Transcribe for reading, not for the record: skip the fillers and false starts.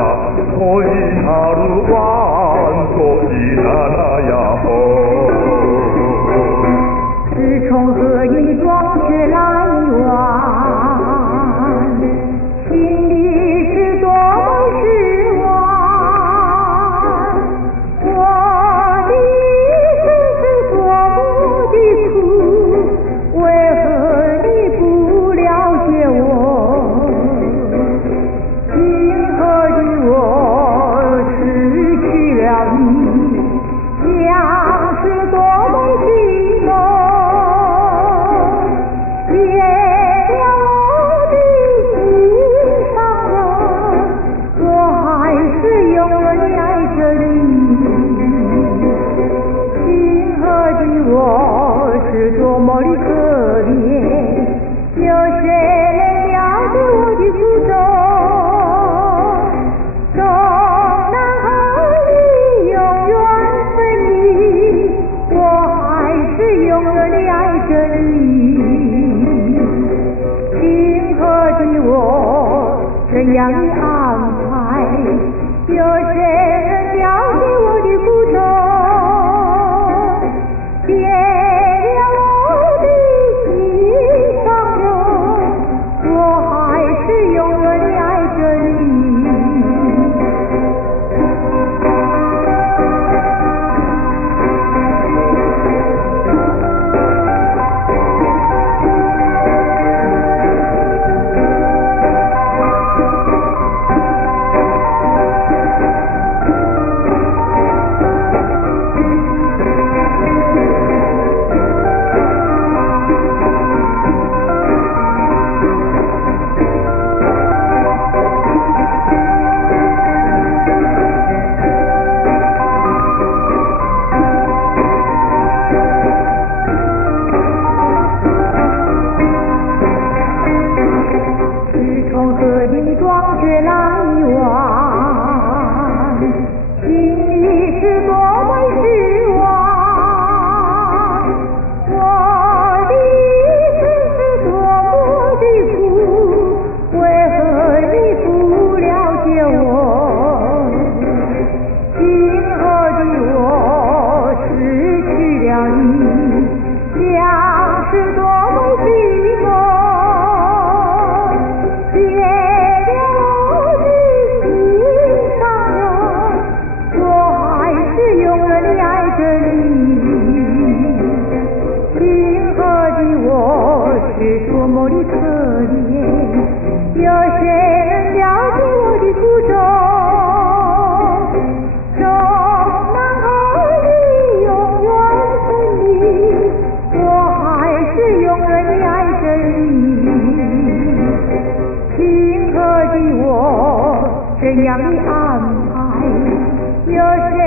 恋春晚作一那呀吼。是从何以壮雪来晚，心里是多么失望。我的心是多么的苦，为何你不了解我？今后的我失去了你，将是多么寂寞。我是多么的可怜，有谁能了解我的苦衷？从那和你永远分离，我还是永远地爱着你。今后的我怎样的安排？有谁能了解我的苦衷？别了我的心上人，我还是永远地爱着你。从何地壮雪来晚，心里是多么失望。我的心是多么的苦，为何你不了解我？今后的我失去了你，将是多么寂寞。别了我的心上人，我还是永远地爱着你。今后的我是多么的可怜，有谁能了解我的苦衷？从那和你永远分离，我还是永远地爱着你。今后的我怎样的安排？有谁